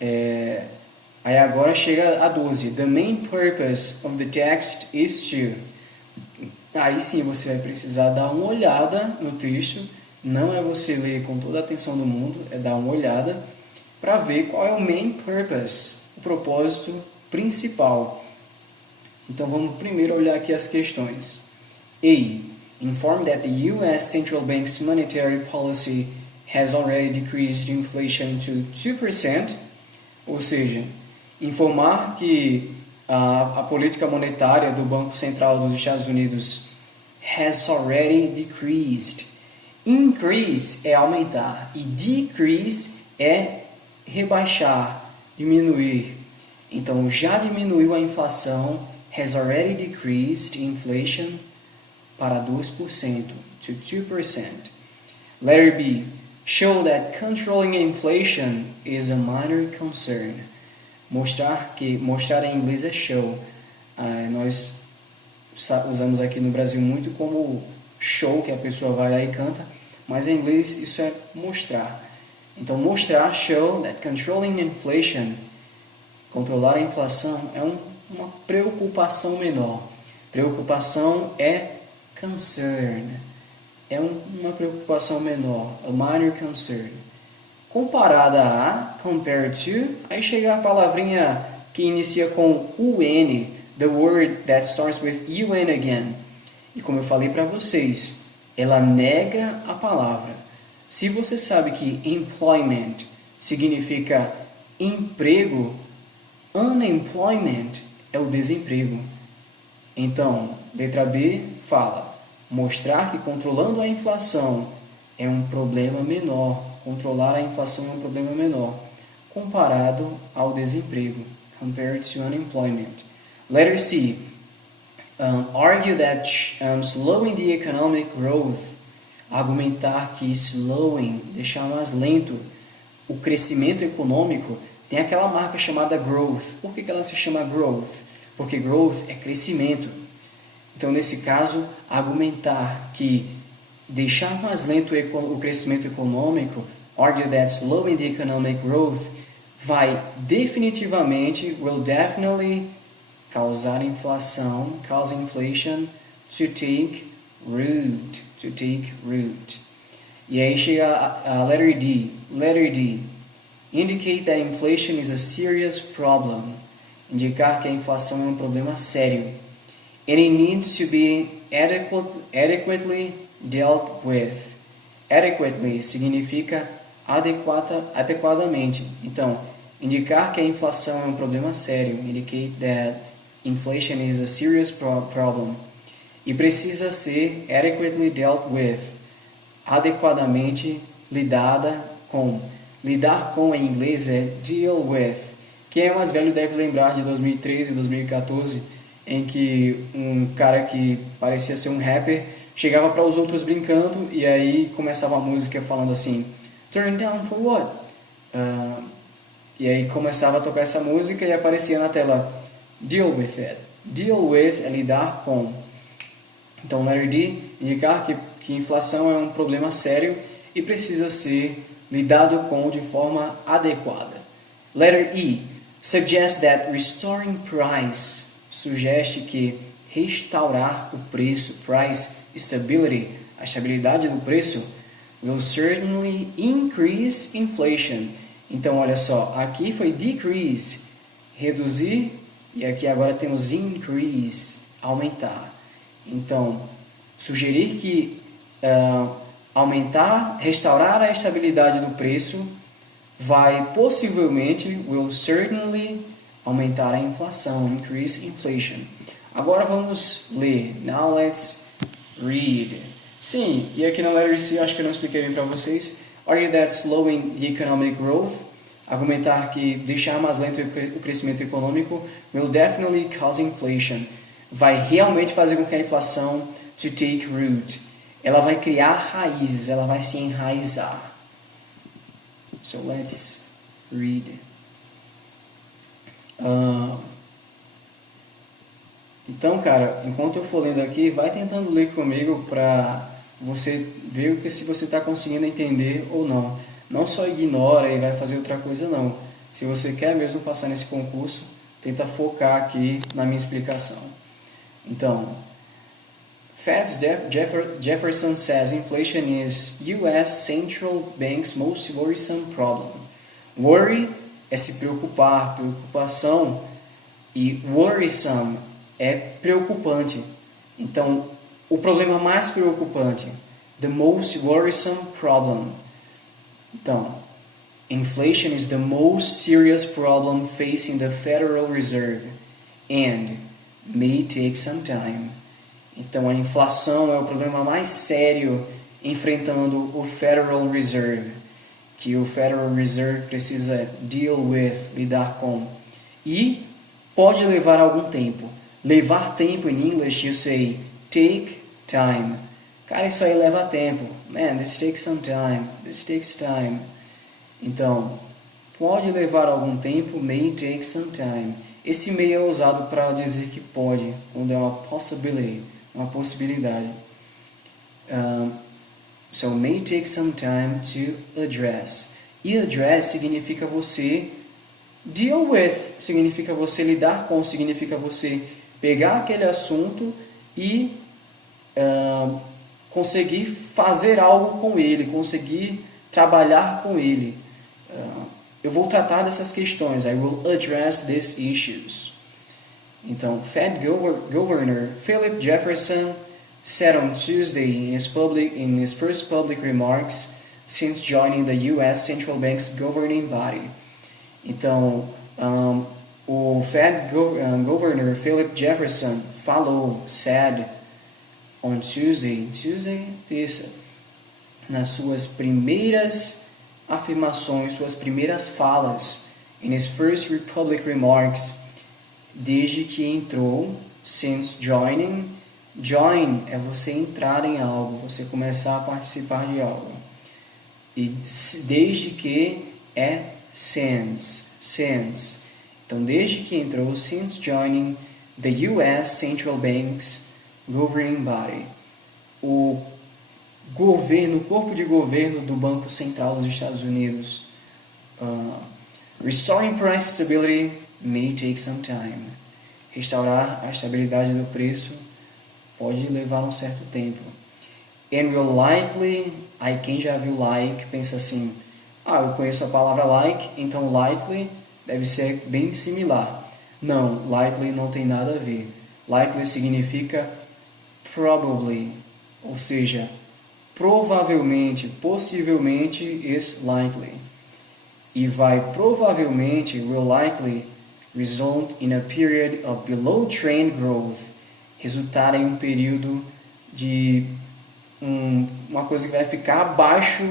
Aí agora chega a 12. The main purpose of the text is to... Aí sim você vai precisar dar uma olhada no texto. Não é você ler com toda a atenção do mundo, é dar uma olhada para ver qual é o main purpose, o propósito principal. Então vamos primeiro olhar aqui as questões. A. Inform that the U.S. Central Bank's monetary policy has already decreased inflation to 2%, ou seja, informar que a política monetária do Banco Central dos Estados Unidos has already decreased. Increase é aumentar e decrease é rebaixar, diminuir. Então, já diminuiu a inflação, has already decreased inflation para 2%, to 2%. Letter B. Show that controlling inflation is a minor concern. Mostrar em inglês é show. Nós usamos aqui no Brasil muito como show, que a pessoa vai lá e canta, mas em inglês isso é mostrar. Então, mostrar, show that controlling inflation, controlar a inflação, é uma preocupação menor. Preocupação é concern. É uma preocupação menor, a minor concern. Comparada a, compared to, aí chega a palavrinha que inicia com UN, the word that starts with UN again. E como eu falei para vocês, ela nega a palavra. Se você sabe que employment significa emprego, unemployment é o desemprego. Então, letra B fala, mostrar que controlando a inflação é um problema menor. Controlar a inflação é um problema menor, comparado ao desemprego, compared to unemployment. Letter C. Argue that slowing the economic growth, argumentar que slowing, deixar mais lento, o crescimento econômico, tem aquela marca chamada growth. Por que ela se chama growth? Porque growth é crescimento. Então, nesse caso, argumentar que deixar mais lento o crescimento econômico, argue that slowing the economic growth, vai definitivamente, will definitely causar inflação, cause inflation to take root, E aí chega a letter D. Letter D. Indicate that inflation is a serious problem. Indicar que a inflação é um problema sério. And it needs to be adequately dealt with. Adequately significa adequadamente. Então, indicar que a inflação é um problema sério. Indicate that inflation is a serious problem. E precisa ser adequately dealt with. Adequadamente lidada com. Lidar com em inglês é deal with. Quem é mais velho deve lembrar de 2013 e 2014, em que um cara que parecia ser um rapper chegava para os outros brincando e aí começava a música falando assim, turn down for what? E aí começava a tocar essa música e aparecia na tela, deal with it. Deal with é lidar com. Então, letter D, indicar que inflação é um problema sério e precisa ser lidado com de forma adequada. Letter E, suggest that restoring price, sugere que restaurar o preço, price stability, a estabilidade do preço, will certainly increase inflation. Então, olha só, aqui foi decrease, reduzir, e aqui agora temos increase, aumentar. Então, sugerir que aumentar, restaurar a estabilidade do preço vai possivelmente, will certainly, aumentar a inflação, increase inflation. Agora vamos ler. Now let's read. Sim, e aqui na letter C, acho que eu não expliquei bem para vocês. Argue that slowing the economic growth, argumentar que deixar mais lento o crescimento econômico, will definitely cause inflation, vai realmente fazer com que a inflação to take root, ela vai criar raízes, ela vai se enraizar. So let's read. Então, cara, enquanto eu for lendo aqui, vai tentando ler comigo para você ver se você está conseguindo entender ou não. Não só ignora e vai fazer outra coisa, não. Se você quer mesmo passar nesse concurso, tenta focar aqui na minha explicação. Então, Jefferson says inflation is U.S. Central Bank's most worrisome problem. Worry é se preocupar, preocupação, e worrisome é preocupante. Então, o problema mais preocupante, the most worrisome problem. Então, inflation is the most serious problem facing the Federal Reserve and may take some time. Então, a inflação é o problema mais sério enfrentando o Federal Reserve, que o Federal Reserve precisa lidar com. E pode levar algum tempo. Levar tempo em English, you say, take time. Cara, isso aí leva tempo. Man, this takes some time. This takes time. Então, pode levar algum tempo, may take some time. Esse may é usado para dizer que pode, quando é uma possibility, uma possibilidade. So, may take some time to address. E address significa você deal with, significa você lidar com, significa você pegar aquele assunto e conseguir fazer algo com ele, conseguir trabalhar com ele. Eu vou tratar dessas questões. I will address these issues. Então, Fed Governor Philip Jefferson said on Tuesday in his first public remarks since joining the U.S. Central Bank's governing body. Então, o Fed Governor Philip Jefferson falou, said, on Tuesday, terça, nas suas primeiras afirmações, suas primeiras falas, in his first public remarks, desde que entrou, since joining. Join é você entrar em algo, você começar a participar de algo. E desde que é since. Então, desde que entrou, since joining the U.S. Central Bank's governing body. O corpo de governo do Banco Central dos Estados Unidos. Restoring price stability may take some time. Restaurar a estabilidade do preço pode levar um certo tempo. And will likely, aí quem já viu like pensa assim, eu conheço a palavra like, então likely deve ser bem similar. Não, likely não tem nada a ver. Likely significa probably, ou seja, provavelmente, possivelmente is likely. E vai provavelmente, will likely, result in a period of below trend growth, resultar em um período de uma coisa que vai ficar abaixo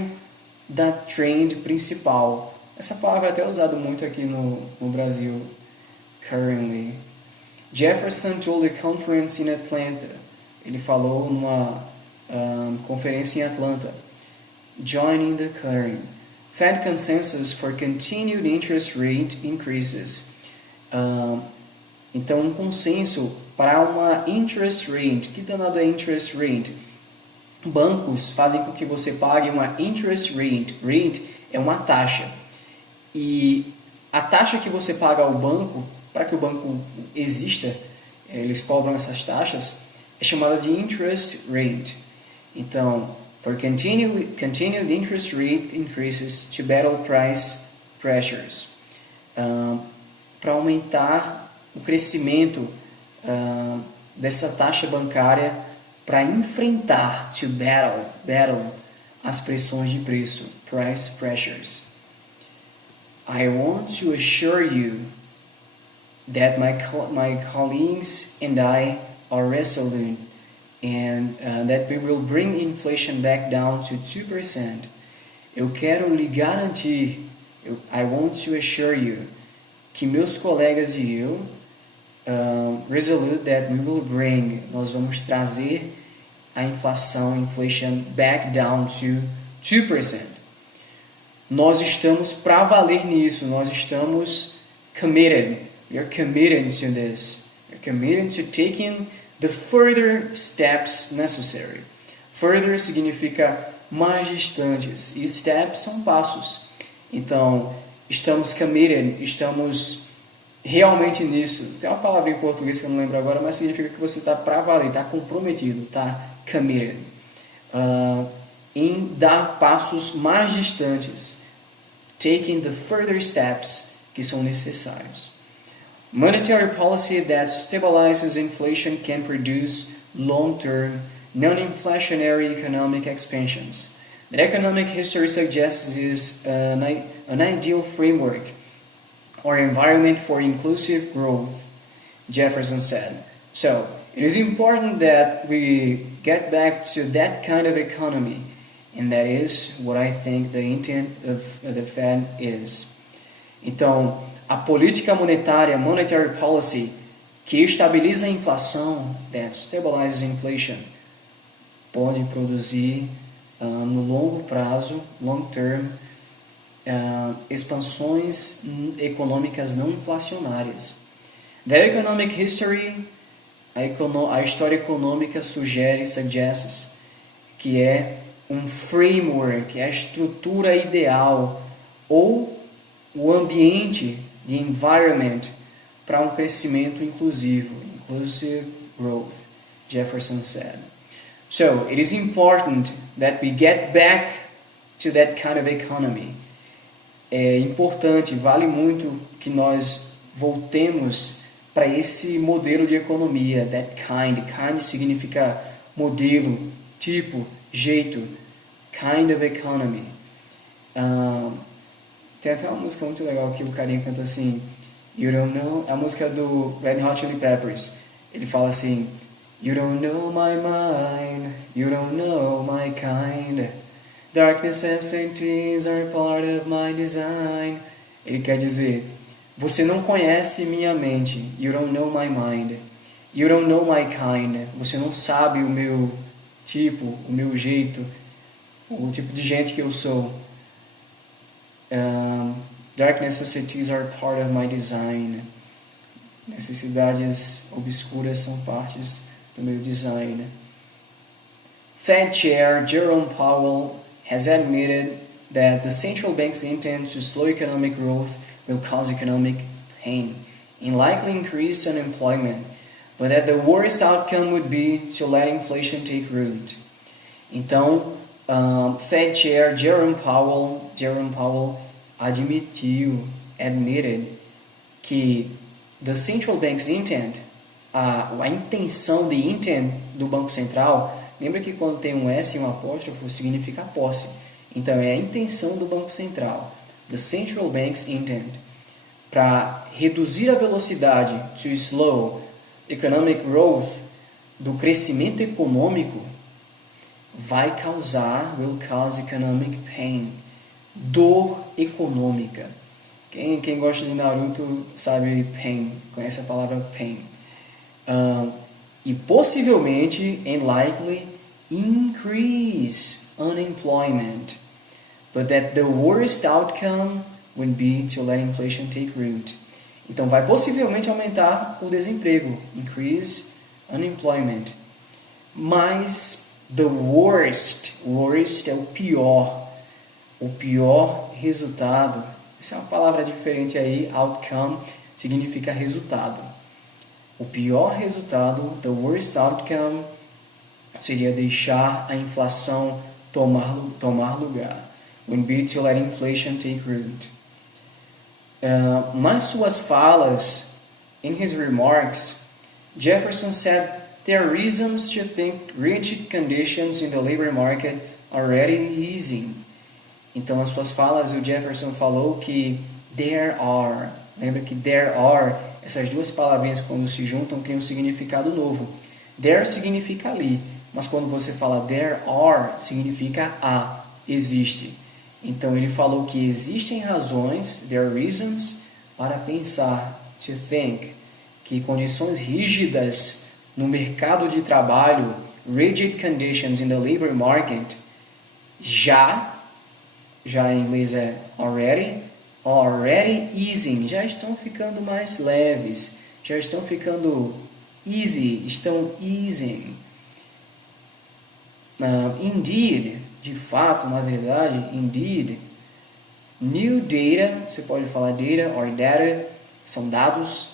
da trend principal. Essa palavra é até usada muito aqui no Brasil, currently. Jefferson told a conference in Atlanta. Ele falou numa conferência em Atlanta. Joining the current. Fed consensus for continued interest rate increases. Então, um consenso para uma interest rate. Que danado é interest rate? Bancos fazem com que você pague uma interest rate. Rate é uma taxa. E a taxa que você paga ao banco, para que o banco exista, eles cobram essas taxas, é chamada de interest rate. Então, for continued interest rate increases to battle price pressures. Para aumentar o crescimento dessa taxa bancária para enfrentar, to battle, as pressões de preço, price pressures. I want to assure you that my colleagues and I are resolute and that we will bring inflation back down to 2%. Eu quero lhe garantir, I want to assure you, que meus colegas e eu, resolute that we will bring, nós vamos trazer a inflation back down to 2%. Nós estamos para valer nisso, nós estamos committed. We are committed to this. We are committed to taking the further steps necessary. Further significa mais distantes e steps são passos. Então, estamos committed, estamos realmente nisso. Tem uma palavra em português que eu não lembro agora, mas significa que você está para valer, está comprometido, está committed. Em dar passos mais distantes, taking the further steps que são necessários. Monetary policy that stabilizes inflation can produce long-term, non-inflationary economic expansions. The economic history suggests is an ideal framework or environment for inclusive growth, Jefferson said. So, it is important that we get back to that kind of economy, and that is what I think the intent of the Fed is. Então, a política monetária, monetary policy, que estabiliza a inflação, that stabilizes inflation, pode produzir no longo prazo, long term, expansões econômicas não inflacionárias. The economic history, a história econômica suggests, que é um framework, é a estrutura ideal ou o ambiente, the environment, para um crescimento inclusivo, inclusive growth, Jefferson said. So, it is important that we get back to that kind of economy. É importante, vale muito que nós voltemos para esse modelo de economia, that kind. Kind significa modelo, tipo, jeito, kind of economy. Tem até uma música muito legal que o carinha canta assim, You don't know, a música do Red Hot Chili Peppers. Ele fala assim, You don't know my mind, you don't know my kind. Dark necessities are part of my design. Ele quer dizer, você não conhece minha mente, you don't know my mind. You don't know my kind, você não sabe o meu tipo, o meu jeito, o tipo de gente que eu sou. Dark necessities are part of my design. Necessidades obscuras são partes do meu design. Fed Chair Jerome Powell has admitted that the central bank's intent to slow economic growth will cause economic pain and likely increase unemployment, but that the worst outcome would be to let inflation take root. Então, Fed Chair Jerome Powell admitted que the central bank's intent, a intenção de intent do Banco Central, lembra que quando tem um S e um apóstrofo significa posse. Então é a intenção do Banco Central, the central bank's intent, para reduzir a velocidade, to slow economic growth, do crescimento econômico, will cause economic pain, dor econômica. Quem gosta de Naruto sabe pain, conhece a palavra pain. E possivelmente, and likely, increase unemployment, but that the worst outcome would be to let inflation take root. Então vai possivelmente aumentar o desemprego, increase unemployment. Mas the worst é o pior resultado. Essa é uma palavra diferente aí, outcome significa resultado. O pior resultado, the worst outcome, seria deixar a inflação tomar lugar. Would be to let inflation take root. Nas suas falas, in his remarks, Jefferson said there are reasons to think rigid conditions in the labor market are already easing. Então, nas suas falas, o Jefferson falou que there are, lembra que there are, essas duas palavrinhas quando se juntam criam um significado novo. There significa ali, mas quando você fala there are, significa há, existe. Então ele falou que existem razões, there are reasons, para pensar, to think, que condições rígidas no mercado de trabalho, rigid conditions in the labor market, já em inglês é already easing, já estão ficando mais leves, já estão ficando easy, estão easing. Indeed, de fato, na verdade, indeed, New data, você pode falar data or data, são dados.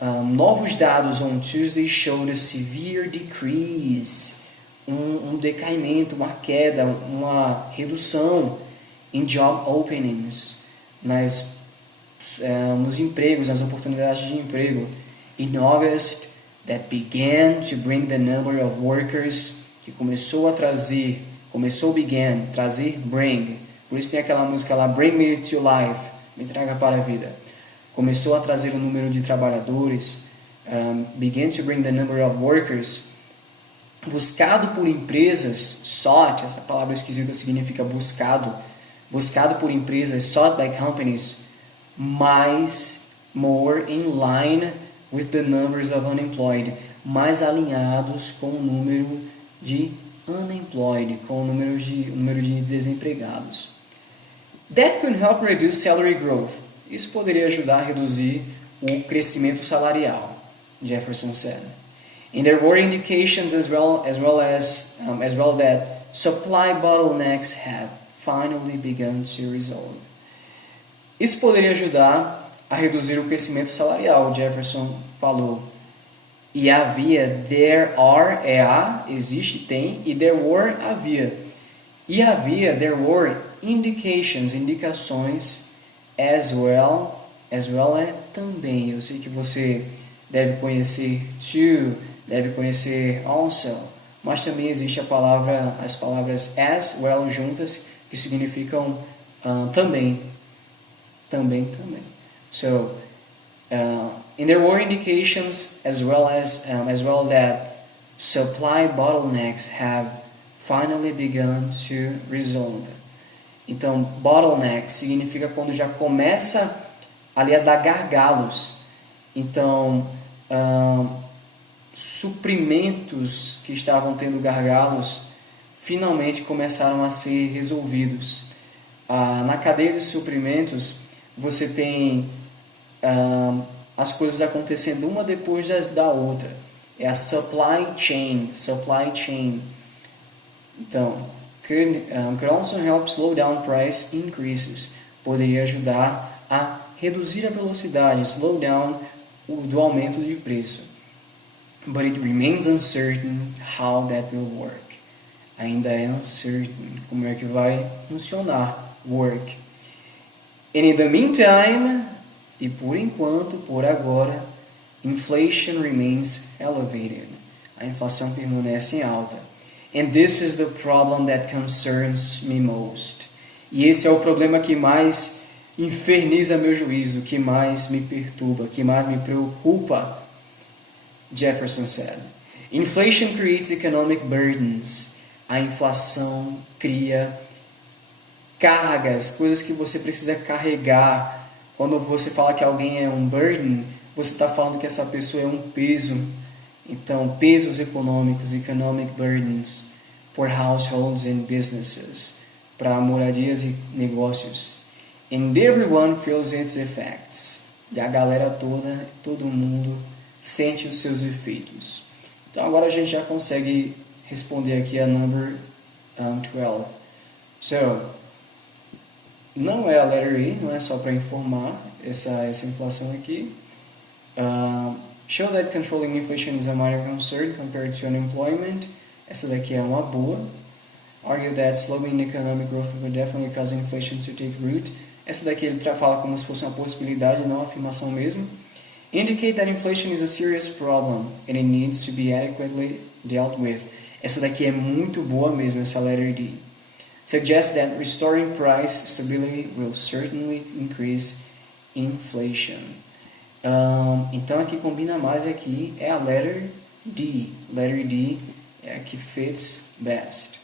Novos dados on Tuesday showed a severe decrease, um decaimento, uma queda, uma redução em job openings, nos empregos, nas oportunidades de emprego. In August, that began to bring the number of workers, que trazer, bring. Por isso tem aquela música lá, Bring Me to Life, me traga para a vida. Começou a trazer o número de trabalhadores, began to bring the number of workers, buscado por empresas, sought, essa palavra esquisita significa buscado por empresas, sought by companies, more in line with the numbers of unemployed, mais alinhados com o número de unemployed, com o número de desempregados. That could help reduce salary growth. Isso poderia ajudar a reduzir o crescimento salarial, Jefferson said. And there were indications as well that supply bottlenecks have finally begun to resolve. Isso poderia ajudar a reduzir o crescimento salarial, Jefferson falou. E havia, there are, existe, tem, e there were, havia. E havia, there were indicações, as well é também. Eu sei que você deve conhecer to, deve conhecer also, mas também existe as palavras as well juntas, que significam também. So, and there were indications as well that supply bottlenecks have finally begun to resolve. Então, bottleneck significa quando já começa ali a dar gargalos. Então, suprimentos que estavam tendo gargalos finalmente começaram a ser resolvidos. Na cadeia de suprimentos, você tem as coisas acontecendo uma depois da outra. É a supply chain. Então, could also help slow down price increases. Poderia ajudar a reduzir a velocidade, slow down do aumento de preço. But it remains uncertain how that will work. Ainda é uncertain como é que vai funcionar work. And in the meantime, e por enquanto, por agora, inflation remains elevated. A inflação permanece em alta. And this is the problem that concerns me most. E esse é o problema que mais inferniza meu juízo, que mais me perturba, que mais me preocupa, Jefferson said. Inflation creates economic burdens. A inflação cria cargas, coisas que você precisa carregar. Quando você fala que alguém é um burden, você está falando que essa pessoa é um peso. Então, pesos econômicos, economic burdens, for households and businesses, para moradias e negócios. And everyone feels its effects. E a galera toda, todo mundo sente os seus efeitos. Então, agora a gente já consegue responder aqui a number 12. So, não é a letter E, não é só para informar essa inflação aqui. Show that controlling inflation is a minor concern compared to unemployment. Essa daqui é uma boa. Argue that slowing economic growth will definitely cause inflation to take root. Essa daqui ele fala como se fosse uma possibilidade, não uma afirmação mesmo. Indicate that inflation is a serious problem and it needs to be adequately dealt with. Essa daqui é muito boa mesmo, essa letter D. Suggest that restoring price stability will certainly increase inflation. Então aqui combina mais aqui é a letter D. Letter D é a que fits best.